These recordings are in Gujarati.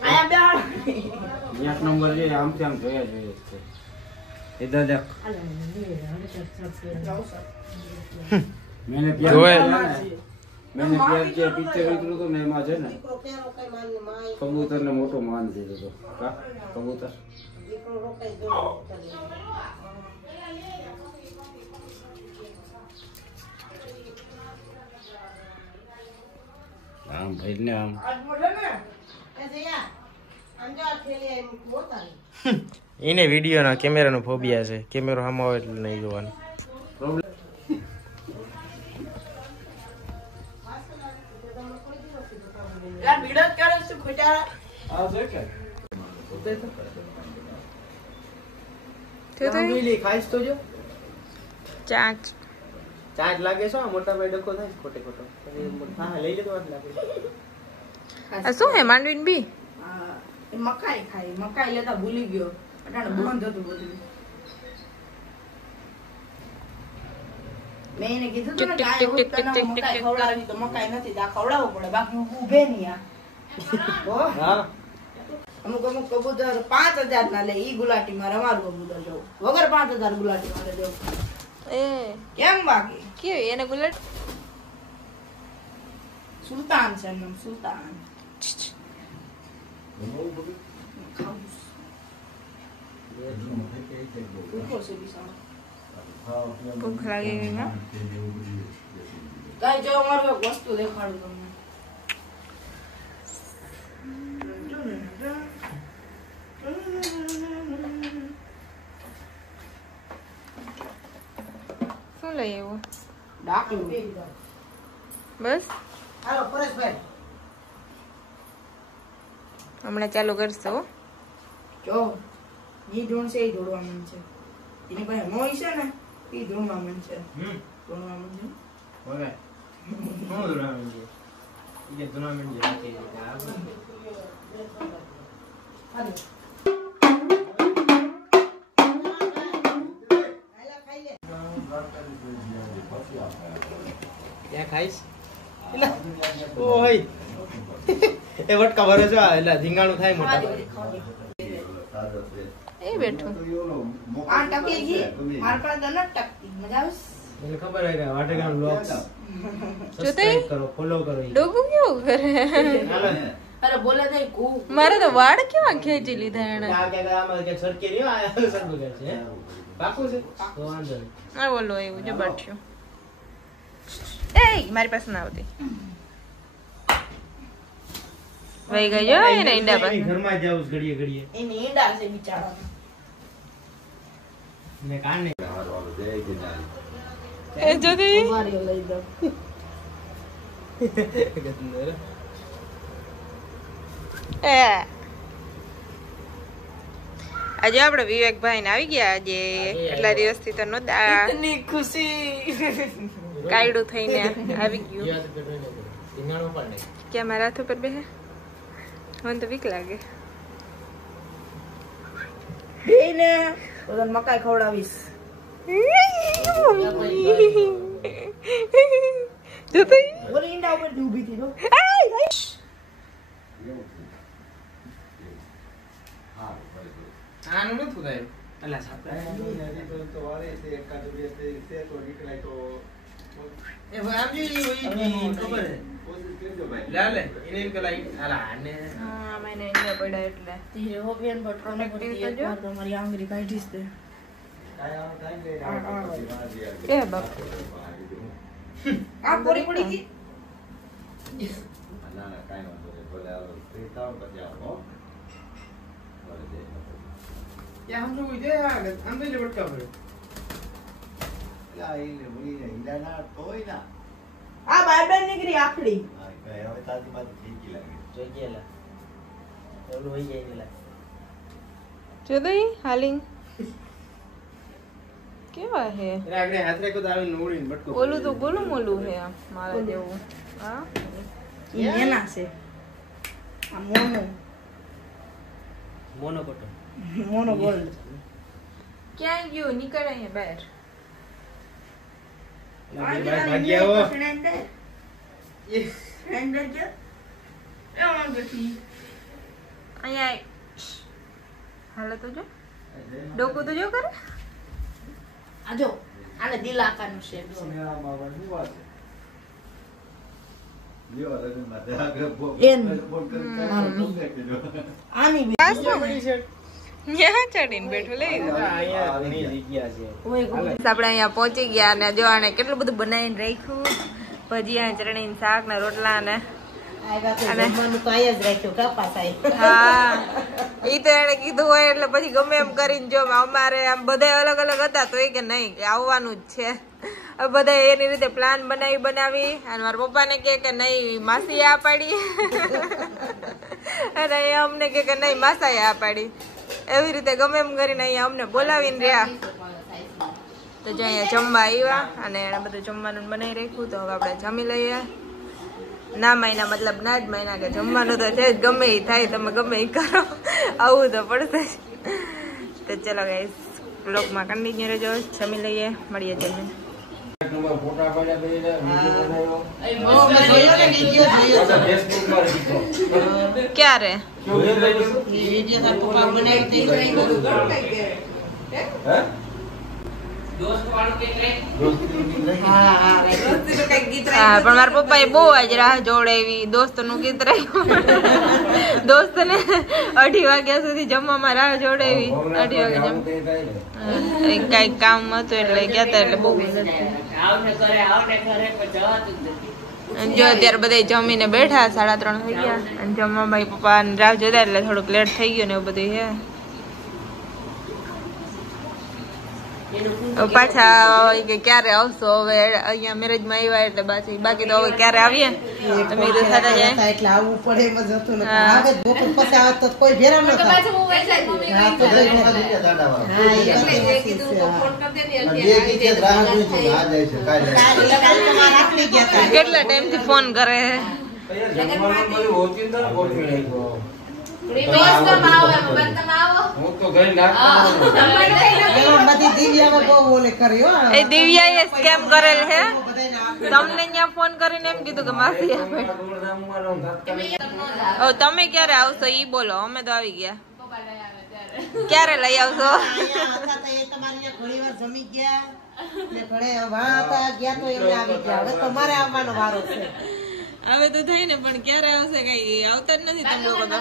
एक नंबर जे आम से आम જોયા જોઈએ છે इधर देख मैंने प्यार किया पीछे उतरू तो मैं માં છે ને કબૂતર ને મોટો માન દીધો તો કા કબૂતર આમ ભાઈ ને આમ એને વિડિયો ના કેમેરા નો ફોબિયા છે કેમેરો સામે આવે એટલે નહીં જોવાનું यार वीडियो कर से खोटा आ છે કે તે તો મિલી ખાઈસ તો જો ચાચ ચાચ લાગે છો મોટા ભાઈ ડકો થાય ખોટે ખોટો હા લઈ લે તો વાત લાગે આ શું હે માંડવીન બી મકાઈ ખાઈ મકાઈ લેતા ભૂલી ગયો અટાણે બંધ હતું બધું મેં એને કીધું તો ગાય મકાઈ ખવડાવી તો મકાઈ નથી તો ખવડાવવું પડે બાકી હું ઊભે નહીં હા અમુક કબૂતર 5000 ના લે ઈ ગુલાટી માં રમારું કબૂતર જવું વગર 5000 ગુલાટી માં જવું એ કેમ બાકી કે એને ગુલાટ સુલતાન છે નામ સુલતાન ભૂખ લાગી ગઈ માં ગાય જો અમારું એક વસ્તુ દેખાડું તમને શું લઈ આવ્યો ડાકલું બસ હાલો પરેશભાઈ હમણાં ચાલુ કરશો જો ઈ ધૂણ છે ઈ ધોડવા મન છે એની પાસે મોય છે ને ઈ ધૂણવા મન છે ધૂણવા મન છે ઓકે નો દુરામન છે ઈ દુરામન છે કે હાલો ત્યાં ખાઈશ એલા ઓય એ વટકા ભરે છે એટલે ધીંગાણું થાય મોટા એ બેઠું આ ટકી ગઈ માર પર દન ટકતી મજા આવે મને ખબર હે કે વાટેગામ બ્લોગ્સ જોતે કરો ફોલો કરો ડોગું કેવું કરે અરે બોલે તો કુ મારે તો વાળ કેવા ખેંચી લીધા એને આ કે આમાં કે સરકે રહ્યો આ સરનું કે છે પાકું છે તો વાંધો નહીં આ બોલો એવું જો બાઠ્યું એ મારી પાસે ના આવતી વઈ ગઈ જો એને ઈંડા પાસે ઘરમાં જાઉં ઘડીએ ઘડીએ એની ઈંડા છે બિચારા ને કાને એ જોતી મારી લઈ દો ગંદર એ આજે આપણે વિવેકભાઈ ને આવી ગયા આજે એટલા દિવસથી તો નહોતા ઇતની ખુશી કાયડું થઈને આવી ગયું ક્યાં મારા હાથ ઉપર બેહે મને તો બીક લાગે બેને તો મકાઈ ખવડાવીશ જોતી ઓલી ઈંડા ઉપર ઊભી થી તો આનું નતું થાય અલા સાપે તો વાળે છે એકાદ બે છે તો નીકળાય તો એ ભાઈ આમજી ખબર હે કોશિશ કરજો ભાઈ લે લે એને એમ કલાઈ અલા ને હા મને ઈંડા પડ્યા એટલે ધીરે હો બેન બટરો ને કરતી એક વાર તમારી આંગળી કાઢીશ તે એ બાપ આ પોરી પડી ગઈ ના ના કાઈ વાંધો નહીં ભલે આવો ફ્રી થાવ પછી આવો યા હમ જો દે આમ દે વટકા ભરે લા એ મુઈ ઈંડા ના તોય ના આ બાર બાર નીકળી આખડી હા કઈ હવે તાજી બાજુ ઠીકી લાગે જોઈ ગયેલા ઓલું હોઈ જાય ને લા જોતી હાલિંગ કેવા હે એટલે આગળ હાથ રાખો તો આવી નોડીને બટકો ઓલું તો ગોલું મોલું હે મારા જેવું હા એના છે આ મોનો મોનોકોટો મોનો ગોલ્ડ ક્યાં ગયો નીકળ અહીંયા બહાર ભાગી આવો અહીંયા હાલો તો જો ડોકું તો જો કરે આ જો આને દિલ આકારનું શેપ છે આની ચડીને બેઠું લઈ આપણે અહીંયા પહોંચી ગયા અને જો આને કેટલું બધું બનાવીને રાખ્યું ભજીયા ચટણી શાક ને રોટલા ને હા ઈ તો એને કીધું હોય એટલે પછી ગમે એમ કરીને જો અમારે આમ બધા અલગ અલગ હતા તો એ કે નહીં કે આવવાનું જ છે બધા એની રીતે પ્લાન બનાવી અને મારા પપ્પાને કે નહીં માસી આ પાડી અને અહીંયા અમને કે નહીં માસાએ આ પાડી એવી રીતે ગમે એમ કરીને અહીંયા અમને બોલાવીને રહ્યા તો જો અહીંયા જમવા આવ્યા અને એને બધું જમવાનું બનાવી રાખ્યું તો હવે આપણે જમી લઈએ ના મહિના મતલબ ના જ મહિના કે જમવાનું તો છે જ ગમે એ થાય તમે ગમે એ કરો આવું તો પડશે તો ચલો ગાઈસ બ્લોગમાં કન્ટિન્યુ રહેજો જમી લઈએ મળીએ જમીને ક્યારે હા પણ મારા પપ્પા એ બહુ આજ રાહ જોડાવી દોસ્ત નું ગીત રહ્યું દોસ્ત ને 2:30 વાગ્યા સુધી જમવામાં રાહ જોડાવી 2:30 વાગે કઈક કામ હતું એટલે ગયા હતા એટલે બહુ જો અત્યારે બધા જમીને બેઠા 3:30 થઈ ગયા અને જમવા ભાઈ પપ્પા રાહ જોતા એટલે થોડુંક લેટ થઈ ગયું ને એવું બધું છે પાછા કે ક્યારે આવશો હવે અહીંયા મેરેજ માં આવ્યા એટલે બાકી તો હવે ક્યારે આવીએ તમે કીધું થતા જાય એટલે આવવું પડે એમ જ હતું ને આવે બપોર પછી આવે તો કોઈ ભેરા ન થાય કેટલા ટાઈમ થી ફોન કરે દિવ્યા સ્કેમ કરેલ હે તમને ત્યાં ફોન કરીને એમ કીધું કે માસી તમે ક્યારે આવશો ઈ બોલો અમે તો આવી ગયા ક્યારે લઈ આવશો તમારે આવવાનો વારો છે હવે તો થઈ ને પણ ક્યારે આવશે કઈ આવતા જ નથી તમે લોકો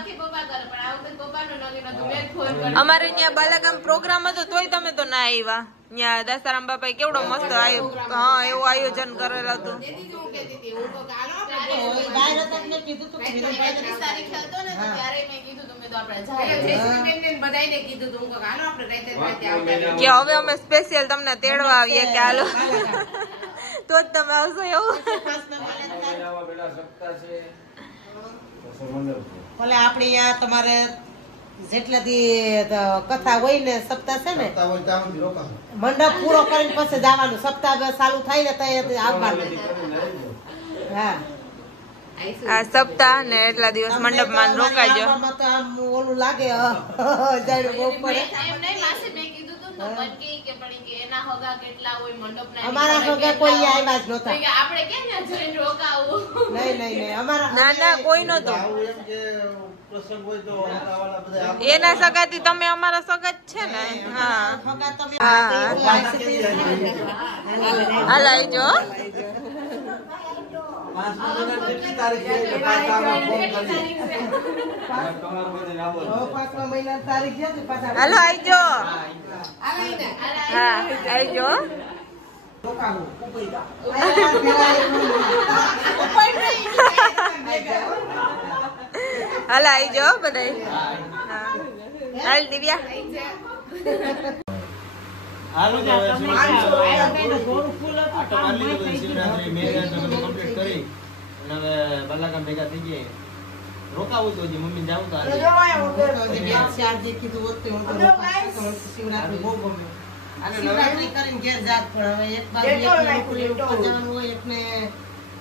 અમારે અહીંયા બાલાગામ પ્રોગ્રામ હતો તોય તમે તો ના આવ્યા ત્યાં દાસારામ બાપા કેવડો મસ્ત હા એવું આયોજન કરેલ હતું કે હવે અમે સ્પેશિયલ તમને તેડવા આવીએ કે હાલો તો જ તમે આવશો એવું ભલે આપડે અહીંયા તમારે જેટલા દી કથા હોય ને સપ્તાહ છે ને મંડપ પૂરો કરીને પછી જવાનું સપ્તાહ ચાલુ થાય ને ત્યાં આવવાનું હા આ સપ્તાહ ને એટલા દિવસ મંડપ માં રોકાજો ઓલું લાગે અમારા હોગા કોઈ આવ્યા જ નહોતા નહીં અમારા ના ના કોઈ નતો એના સગાથી તમે અમારા સગા જ છે ને હા હાલ આવજો 5મા મહિના તારીખ છે હાલો આવજો હા આવજો હાલ આવજો બધા હાલ દિવ્યા હાલો તો શિવરાત્રી મેરેજ કમ્પ્લીટ કરી અને હવે બાલાગામ ભેગા થઈ ગયા રોકાવું તો જે મમ્મી જાવું તો શિવરાત્રી બહુ ગમ્યું શિવરાત્રી કરીને ઘેર જાત પણ હવે એક બાજુ જવાનું હોય એટલે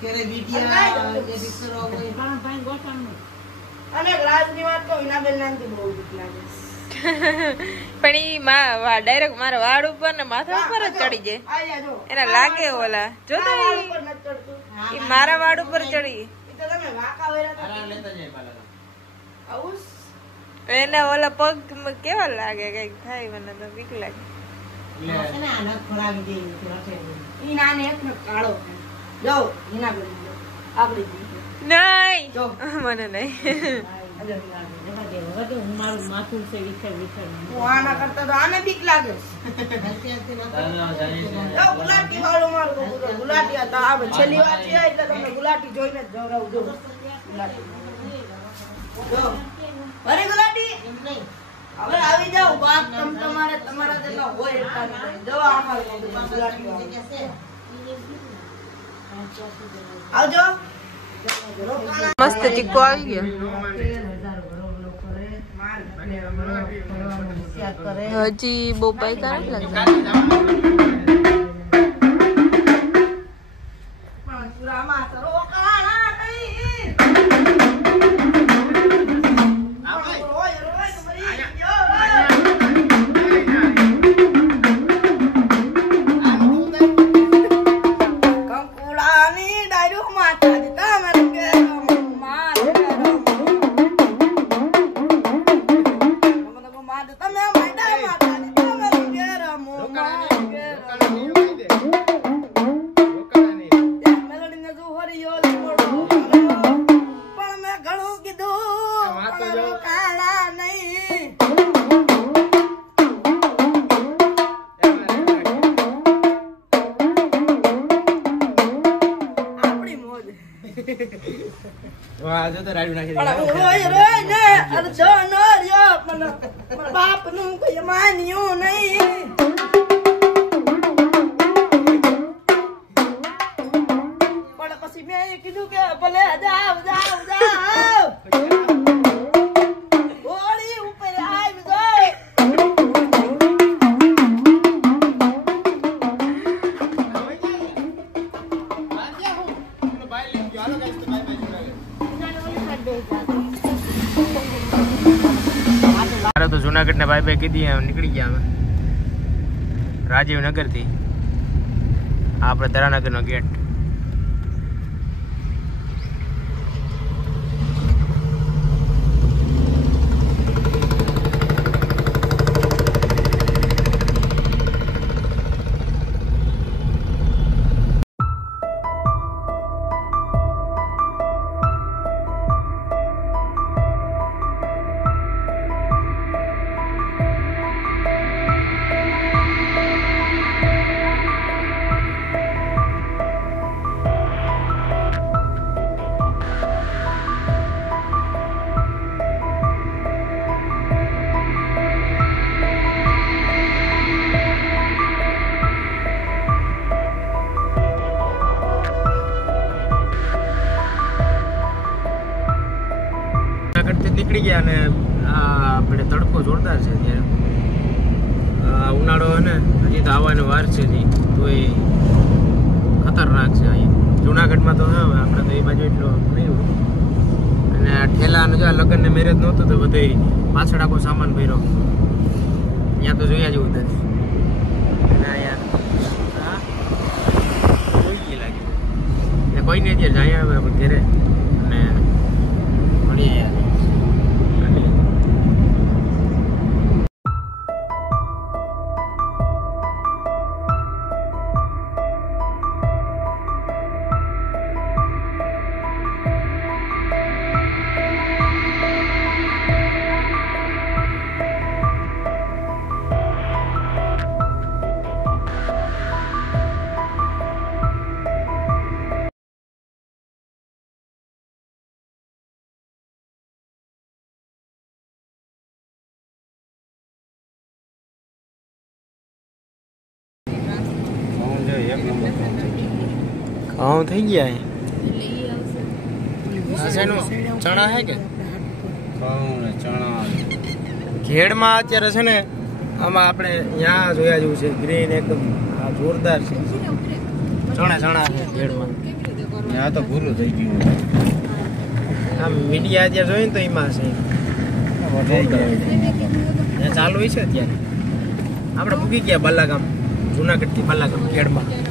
ઘરે વિડિયા એડિટ કરવા હોય ભાઈ ગોઠવાનું અને રાજની વાત તો વિનાબેન નામથી બહુ દુખ લાગે પણ ઈ ડાયરેક્ટ મારા વાળ ઉપર ને માથા ઉપર જ ચડી જાય એના લાગે ઓલા જો તો ઈ મારા વાળ ઉપર ચડી એના ઓલા પગ કેવા લાગે કઈક થાય મને તો બીક લાગે નહીં મને નહીં આના કરતા તો આને બીક લાગે ગુલાટી વાળો મારું ગુલાટી હતા છેલ્લી વાત છે એટલે તમને ગુલાટી જોઈને જ ગૌરવ જો અરે ગુલાટી હવે આવી જાવ બાપ તમારે તમારા જેટલા હોય એટલા જવા અમારે ગુલાટી આવજો મસ્ત ટીકો આવી ગયો હજી બહુ પૈકા નથી લાગતા બાપ નું કોઈ માન્યું નહીં પણ પછી મેં કીધું કે ભલે જાવ જાવ જાવ હોળી ઉપર આવી જાય तो जूनागढ़ ने भाई भाई कीधी निकली गया हमें राजीव नगर थी आप दरानगर नो गेट નીકળી ગયા અને આપણે તડકો જોરદાર છે અત્યારે ઉનાળો ને હજી તો આવવાનો વાર છે તો એ ખતરનાક છે અહીંયા જુનાગઢમાં તો આપણે તો એ બાજુ એટલો નહીં હોય અને આ ઠેલાનું જો લગ્ન ને મેરેજ નહોતું તો બધે પાછળ આખો સામાન ભર્યો અહીંયા તો જોયા જેવું નથી અને અહીંયા જોઈ લાગે કોઈ નહીં અત્યારે જાય હવે ઘેરે અને મળીએ घઉં થઈ ગયા ચણા હે કે ઘઉં ને ચણા ઘેડમાં અત્યારે છે ને આમાં આપણે ત્યાં જોયા જેવું છે ગ્રીન એકદમ જોરદાર છે ચણા છે ઘેડમાં ત્યાં તો ભૂરું થઈ ગયું આમ મીડિયા અત્યારે જોયું તો એમાં છે ચાલુ હોય છે અત્યારે આપણે પૂગી ગયા બલ્લાગામ જુનાગઢ થી બલ્લાગામ ખેડમાં